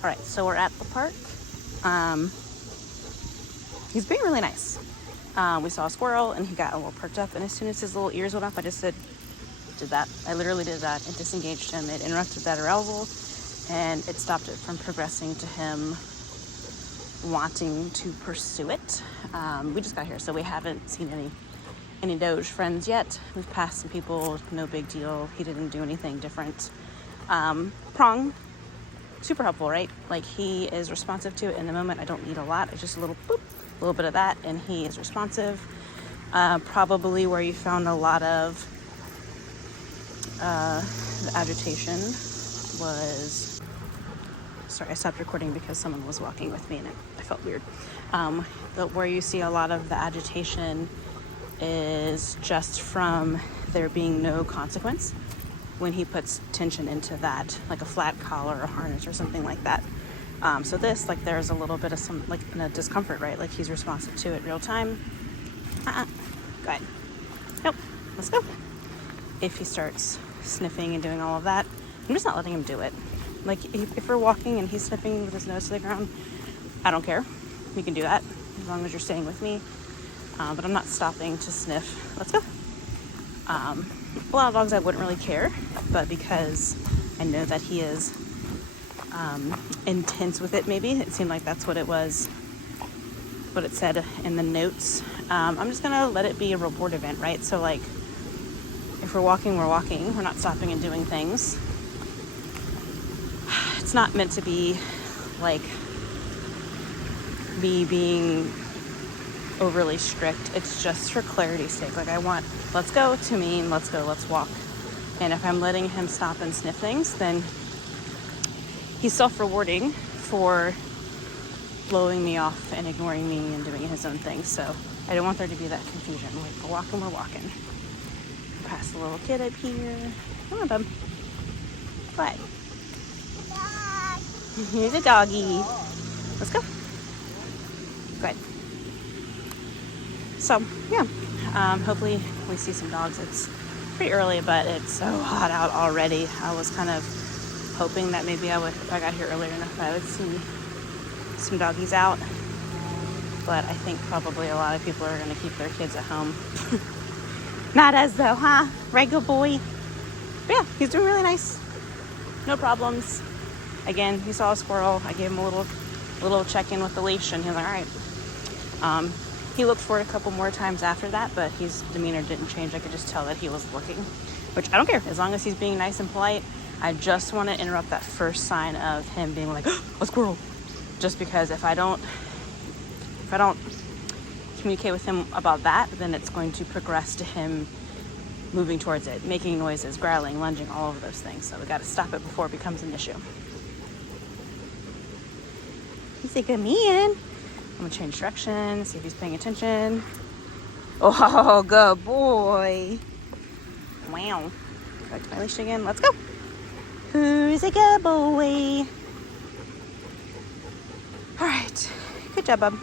All right, so we're at the park. He's being really nice. We saw a squirrel and he got a little perked up, and as soon as his little ears went up, I just did that. I literally did that. It disengaged him. It interrupted that arousal, and it stopped it from progressing to him wanting to pursue it. We just got here, so we haven't seen any Doge friends yet. We've passed some people, no big deal. He didn't do anything different. Prong, super helpful, right? Like, he is responsive to it in the moment. I don't need a lot. It's just a little boop, a little bit of that, and he is responsive. Probably where you found a lot of the agitation was, sorry, I stopped recording because someone was walking with me and I felt weird. Where you see a lot of the agitation is just from there being no consequence when he puts tension into that, like a flat collar or harness or something like that. So this, like, there's a little bit of some, like, a discomfort, right? Like, he's responsive to it real time. Go ahead. Nope. Let's go. If he starts sniffing and doing all of that, I'm just not letting him do it. Like, if we're walking and he's sniffing with his nose to the ground, I don't care. You can do that as long as you're staying with me. But I'm not stopping to sniff. Let's go. A lot of dogs I wouldn't really care, but because I know that he is intense with it, maybe. It seemed like that's what it was, what it said in the notes. I'm just gonna let it be a reward event, right? So, like, if we're walking, we're walking. We're not stopping and doing things. It's not meant to be like me being overly strict. It's just for clarity's sake. Like, I want let's go to mean let's go, let's walk. And if I'm letting him stop and sniff things, then he's self-rewarding for blowing me off and ignoring me and doing his own thing. So I don't want there to be that confusion. Like, we're walking, we're walking. Past the little kid up here. Come on, bub. What? Here's a doggy. Let's go. Good. So, yeah. Hopefully we see some dogs. It's pretty early, but it's so hot out already. I was kind of hoping that maybe if I got here earlier enough, I would see some doggies out. But I think probably a lot of people are going to keep their kids at home. Not us though, huh? Right, good boy. But yeah, he's doing really nice. No problems. Again, he saw a squirrel. I gave him a little check-in with the leash, and he was like, all right. He looked for it a couple more times after that, but his demeanor didn't change. I could just tell that he was looking, which I don't care. As long as he's being nice and polite. I just want to interrupt that first sign of him being like, a squirrel. Just because if I don't communicate with him about that, then it's going to progress to him moving towards it, making noises, growling, lunging, all of those things. So we got to stop it before it becomes an issue. He's a good man. I'm gonna change direction, see if he's paying attention. Oh, good boy. Wow. Back to my leash again. Let's go. Who's a good boy? All right. Good job, bub.